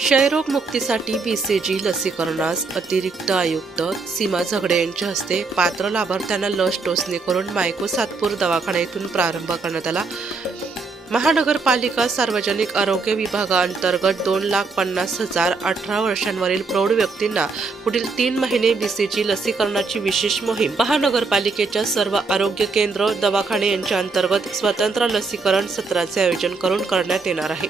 क्षयरोग मुक्तीसाठी बीसीजी लसीकरणास अतिरिक्त आयुक्त सीमा झगडे यांच्या हस्ते पात्र लाभार्थ्यांना लस टोचणी करून मायको सातपूर दवाखाना येथून प्रारंभ करण्यात आला। महानगरपालिका सार्वजनिक आरोग्य विभागाअंतर्गत 2,50,000 18 वर्षांवरील प्रौढ व्यक्तींना पुढील 3 महिने बीसीजी लसीकरणाची विशेष मोहीम महानगरपालिकेच्या सर्व आरोग्य केंद्र दवाखाने यांच्या अंतर्गत स्वतंत्र लसीकरण सत्राचे आयोजन करून करण्यात येणार आहे।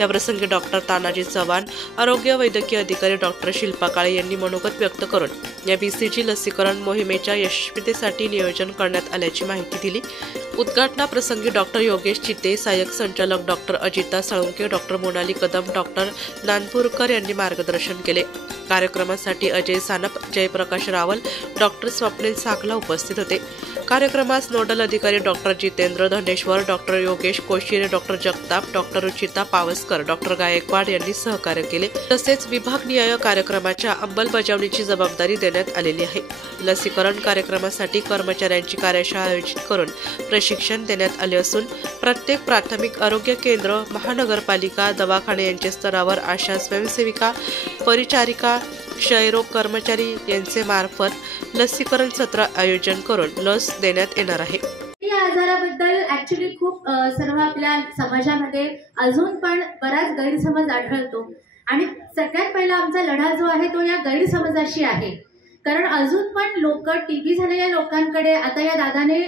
या प्रसंगी डॉक्टर तानाजी चव्हाण, आरोग्य वैद्यकीय अधिकारी डॉक्टर शिल्पा काळे यांनी मनोगत व्यक्त करून या बीसीजी लसीकरण मोहिमेच्या यशस्वीतेसाठी नियोजन करण्यात आल्याची माहिती दिली। उद्घाटनाप्रसंगी डॉक्टर योगेश चिते, सहाय्यक संचालक doctor Ajita Salunke, doctor Monali Kadam, doctor Nanpurkar यांनी मार्गदर्शन केले। कार्यक्रमासाठी अजय सानप, जयप्रकाश रावल, डॉक्टर स्वप्नील साखला उपस्थित होते। कार्यक्रमास नोडल अधिकारी doctor Jitendra Dhaneshwar, doctor Yogesh Koshire, doctor Jagtap, doctor Ruchita Pawaskar, doctor Gaikwad यांनी सहकार्य केले। तसेच विभागनिहाय कार्यक्रमाच्या अंमलबजावणीची जबाबदारी देण्यात आलेली आहे। लसीकरण कार्यक्रमासाठी कर्मचाऱ्यांची कार्यशाळा आयोजित करून प्रशिक्षण देण्यात आले असून प्रत्येक प्राथमिक आरोग्य केंद्र, महानगरपालिका, दवाखाने यांच्या स्तरावर आशा स्वयंसेविका, परिचारिका, क्षयरोग कर्मचारी यांचे मार्फत लसीकरण सत्र आयोजन करून लस देण्यात येणार आहे। या आजाराबद्दल ऍक्च्युली खूप सर्व आपल्या समाजामध्ये अजून पण बराच गैरसमज आढळतो आणि सगळ्यात पहिला आमचा लढा जो आहे तो या गैरसमजाशी आहे। कारण अजून पण लोक टीबी झालेल्या लोकांकडे, आता या दादाने,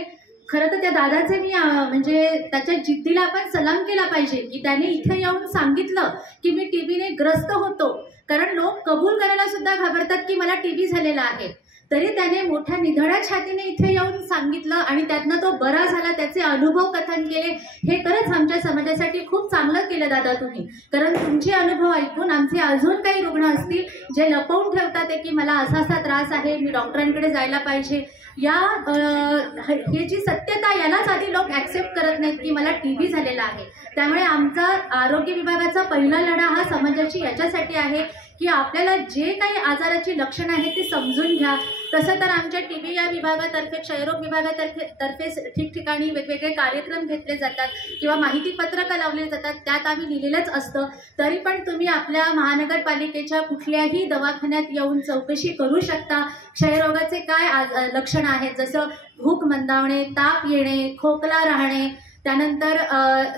खरं तर त्या दादाचे मी म्हणजे त्याच्या जिद्दीला आपण सलाम केला पाहिजे की त्याने इथे येऊन सांगितलं की मी टीबीने ग्रस्त होतो। कारण लोक कबूल करायला सुद्धा घाबरतात की मला टीबी झालेला आहे, तरी त्याने मोठ्या निधड्या छातीने इथे येऊन सांगितलं आणि त्यातनं तो बरा झाला, त्याचे अनुभव कथन केले। हे खरंच आमच्या समाजासाठी खूप चांगलं केलं दादा तुम्ही, कारण तुमचे अनुभव ऐकून आमचे अजून काही रुग्ण असतील जे लपवून ठेवतात की मला असा असा त्रास आहे, मी डॉक्टरांकडे जायला पाहिजे, या हे जी सत्यता यालाच आधी लोक ऍक्सेप्ट करत नाहीत की मला टीबी झालेला आहे। त्यामुळे आमचा आरोग्य विभागाचा पहिला लढा हा समाजाची याच्यासाठी आहे की आपल्याला जे काही आजाराची लक्षणं आहेत ती समजून घ्या। तसं तर आमच्या टीबी या विभागातर्फे, क्षयरोग विभागातर्फे ठिकठिकाणी वेगवेगळे कार्यक्रम घेतले जातात किंवा माहिती पत्रकं लावले जातात, त्यात आम्ही लिहिलेलंच असतं। तरी पण तुम्ही आपल्या महानगरपालिकेच्या कुठल्याही दवाखान्यात येऊन चौकशी करू शकता क्षयरोगाचे काय लक्षणं आहेत, जसं भूक मंदावणे, ताप येणे, खोकला राहणे, त्यानंतर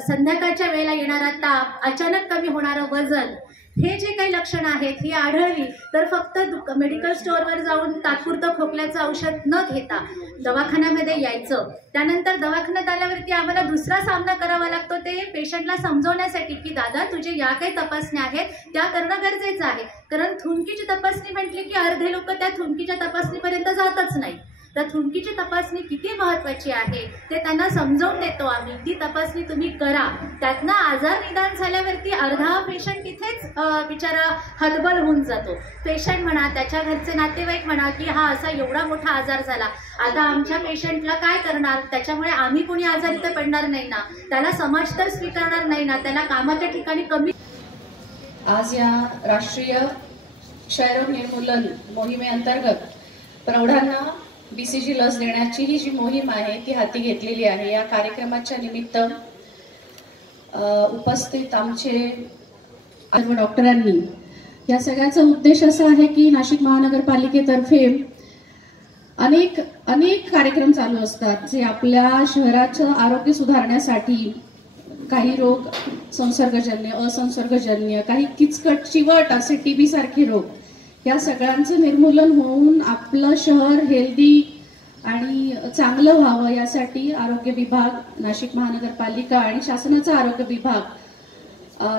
संध्याकाळच्या वेळेला येणारा ताप, अचानक कमी होणारं वजन, हे जे काही लक्षणं आहेत ही आढळली तर फक्त मेडिकल स्टोअरवर जाऊन तात्पुरतं खोकल्याचं औषध न घेता दवाखान्यामध्ये यायचं। त्यानंतर दवाखान्यात आल्यावरती आम्हाला दुसरा सामना करावा लागतो ते पेशंटला समजवण्यासाठी की दादा तुझे या काही तपासण्या आहेत त्या करणं गरजेचं आहे। कारण थुंकीची तपासणी म्हटली की अर्धे लोक त्या थुंकीच्या तपासणीपर्यंत जातच नाही। तर थुंकीची तपासणी किती महत्त्वाची आहे ते त्यांना समजावून देतो आम्ही। ती तपासणी तुम्ही करा, त्यातनं आजार निदान झाल्यावरती अर्धा पेशंट तिथेच बिचारा हतबल होऊन जातो। पेशंट म्हणा, त्याच्या घरचे नातेवाईक म्हणा की हा असा एवढा मोठा आजार झाला, आता आमच्या पेशंटला काय करणार, त्याच्यामुळे आम्ही कोणी आजारी तर पडणार नाही ना, त्याला समाज तर स्वीकारणार नाही ना, त्याला कामाच्या ठिकाणी कमी। आज या राष्ट्रीय क्षयरोग निर्मूलन मोहिमेअंतर्गत प्रौढांना बीसीजी लस देण्याची ही जी मोहीम आहे ती हाती घेतलेली आहे। या कार्यक्रमाच्या निमित्त उपस्थित आमचे सर्व डॉक्टरांनी, या सगळ्याचा उद्देश असा आहे की नाशिक महानगरपालिकेतर्फे अनेक कार्यक्रम चालू असतात जे आपल्या शहराचं आरोग्य सुधारण्यासाठी, काही रोग संसर्गजन्य, असंसर्गजन्य, काही किचकट, चिवट असे टीबी सारखे रोग, या सगळ्यांचं निर्मूलन होऊन आपलं शहर हेल्दी आणि चांगलं व्हावं यासाठी आरोग्य विभाग, नाशिक महानगरपालिका आणि शासनाचा आरोग्य विभाग,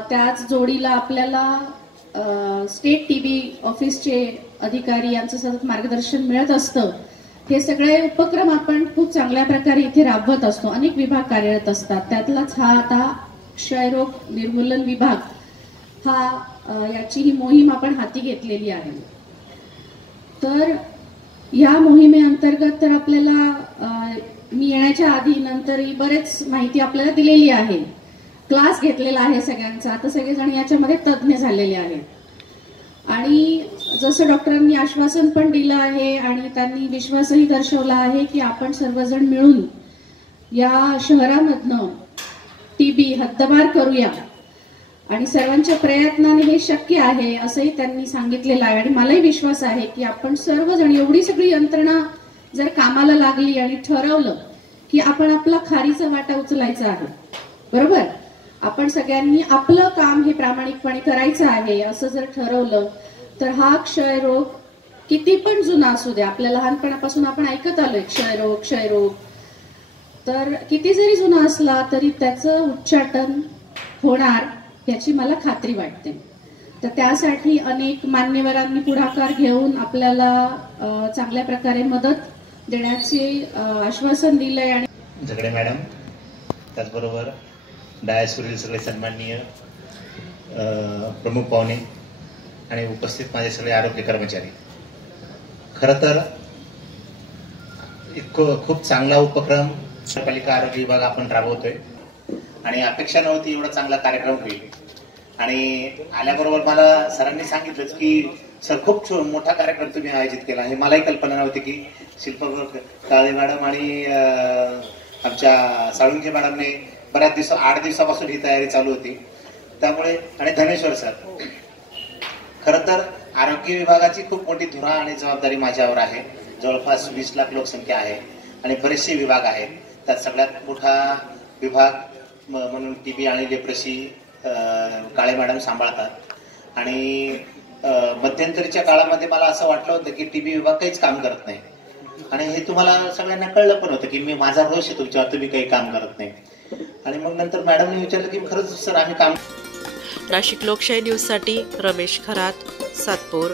त्याच जोडीला आपल्याला स्टेट टीबी ऑफिसचे अधिकारी यांचं सतत मार्गदर्शन मिळत असतं। हे सगळे उपक्रम आपण खूप चांगल्या प्रकारे इथे राबवत असतो। अनेक विभाग कार्यरत असतात, त्यातलाच हा आता क्षयरोग निर्मूलन विभाग याची ही मोहीम आपण हाती घेतलेली आहे। तर या मोहिमेअंतर्गत तर आपल्याला मी येण्याच्या आधी नंतरही बरेच माहिती आपल्याला दिलेली आहे, क्लास घेतलेला आहे सगळ्यांचा, आता सगळेजण याच्यामध्ये तज्ञ झालेले आहेत आणि जसं डॉक्टरांनी आश्वासन पण दिलं आहे आणि त्यांनी विश्वासही दर्शवला आहे की आपण सर्वजण मिळून या शहरामधनं टीबी हद्दपार करूया आणि सर्वांच्या प्रयत्नाने हे शक्य आहे असंही त्यांनी सांगितलेलं आहे. आणि मलाही विश्वास आहे की आपण सर्वजण, एवढी सगळी यंत्रणा जर कामाला लागली आणि ठरवलं की आपण आपला खारीचा वाटा उचलायचा आहे, बरोबर, आपण सगळ्यांनी आपलं काम हे प्रामाणिकपणे करायचं आहे असं जर ठरवलं, तर हा क्षयरोग किती पण जुना असू दे, आपल्या लहानपणापासून आपण ऐकत आलोय क्षयरोग, तर किती जरी जुना असला तरी त्याचं उच्चाटन होणार याची मला खात्री वाटते. तर त्यासाठी अनेक मान्यवरांनी पुढाकार घेऊन आपल्याला चांगल्या प्रकारे मदत देण्याचे आश्वासन दिलंय. आणि झगडे मॅडम, त्याचबरोबर डायसवरील सगळे सन्माननीय प्रमुख पाहुणे आणि उपस्थित माझे सगळे आरोग्य कर्मचारी, खरं तर खूप चांगला उपक्रम नगरपालिका आरोग्य विभाग आपण राबवतोय आणि अपेक्षा नव्हती एवढा चांगला कार्यक्रम होईल. आणि आल्याबरोबर मला सरांनी सांगितलंच की सर खूप मोठा कार्यक्रम तुम्ही आयोजित केला. हे मलाही कल्पना नव्हती की शिल्पा काळे मॅडम आणि आमच्या साळुंखे मॅडमने बऱ्याच 8 दिवसापासून ही तयारी चालू होती. त्यामुळे आणि धनेश्वर सर, खरं तर आरोग्य विभागाची खूप मोठी धुरा आणि जबाबदारी माझ्यावर आहे. जवळपास 20 लाख लोकसंख्या आहे आणि बरेचसे विभाग आहेत. त्यात सगळ्यात मोठा विभाग म्हणून टीबी आणि लेप्रसी काळे मॅडम सांभाळतात. आणि मध्यंतरीच्या काळामध्ये मला असं वाटलं होतं की टीबी विभाग काहीच काम करत नाही आणि हे तुम्हाला सगळ्यांना कळलं पण होतं की माझा रोष आहे तुमच्यावर, तुम्ही काही काम करत नाही. आणि मग नंतर मॅडमने विचारलं की खरंच सर आम्ही काम. नाशिक लोकशाही न्यूजसाठी रमेश खरात, सातपूर.